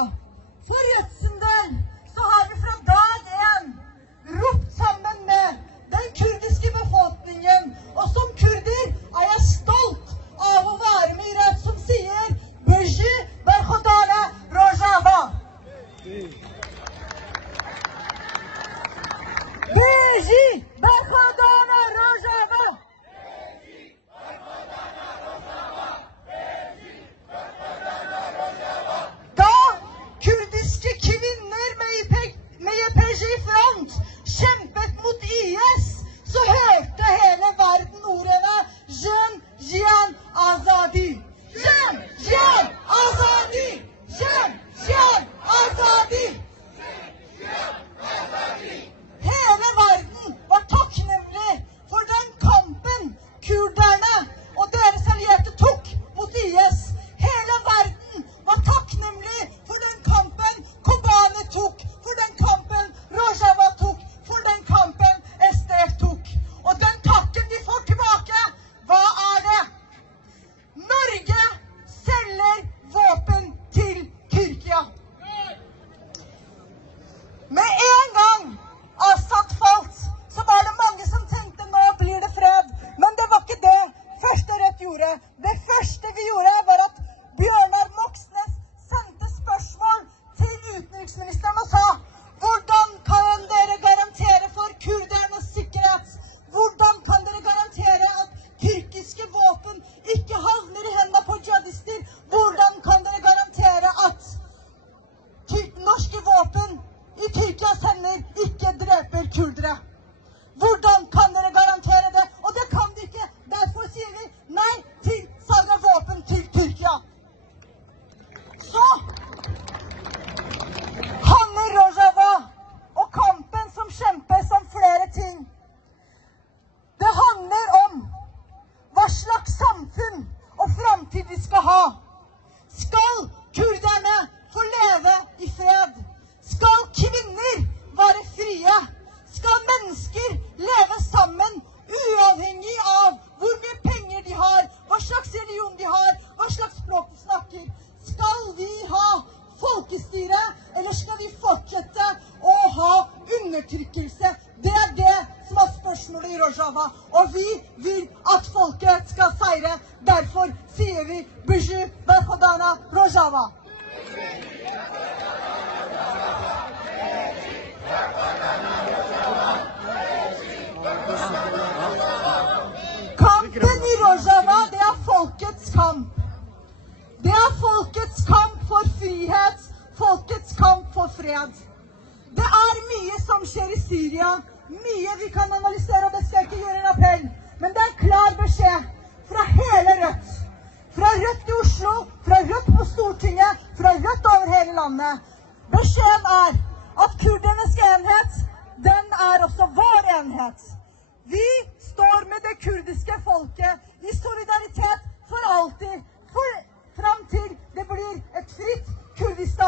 Rojava. For Rødts del så har vi fra dag 1 ropt sammen med den kurdiske befolkningen, og som kurder er jeg stolt av å være med i Rødt som sier Beji Berkhodane Rojava. Beji Berkhodane Rojava. Da kurdiske kvinner med YPG i front kjempet mot IS, så hørte hele verden ordene Jen Jian Azadi. Jen Jian Azadi. Jen Jian Azadi. Hele verden var takknemlig for den kampen kurderne og deres allierte tok mot IS. Hele verden var takknemlig for den kampen Kobani tok, for den kampen Rojava tok, for den kampen SDF tok. Og den takken de får tilbake, hva er det? Norge selger våpen til Tyrkia. Med en gang Assad falt, så var det mange som tenkte nå blir det fred. Men det var ikke det første Rødt gjorde. Det første vi gjorde var at Bjørnar Moxnes sendte spørsmål til utenriksministeren og sa hvordan kan dere garantere for kurdernes sikkerhet? Hvordan kan dere garantere at tyrkiske våpen ikke havner i hendene på jihadister? Hvordan kan dere garantere at norske våpen i Tyrkias hender ikke dreper kurdere? Hvordan kan dere garantere det? Og det kan de ikke. Derfor sier vi nei til salg av våpen til Tyrkia. Så handler Rojava og kampen som kjempes om flere ting. Det handler om hva slags samfunn og framtid vi skal ha. Skal kurderne få leve i fred? Skal kvinner være frie? Skal mennesker leve sammen uavhengig av hvor mye penger de har, hva slags religion de har, hva slags språk de snakker? Skal vi ha folkestyre, eller skal vi fortsette å ha undertrykkelse? Det er det som er spørsmålet i Rojava. Og vi vil at folket skal seire. Derfor sier vi Beji Berkhodane Rojava. Kampen i Rojava, det er folkets kamp. Det er folkets kamp for frihet, folkets kamp for fred. Det er mye som skjer i Syria, mye vi kan analysere, og det skal ikke gjøre en appell. Men det er en klar beskjed fra hele Rødt. Fra Rødt i Oslo, fra Rødt på Stortinget, fra Rødt over hele landet. Beskjeden er at kurdernes enhet, den er også vår enhet. Vi står med det kurdiske folket i solidaritet for alltid, fram til det blir et fritt Kurdistan.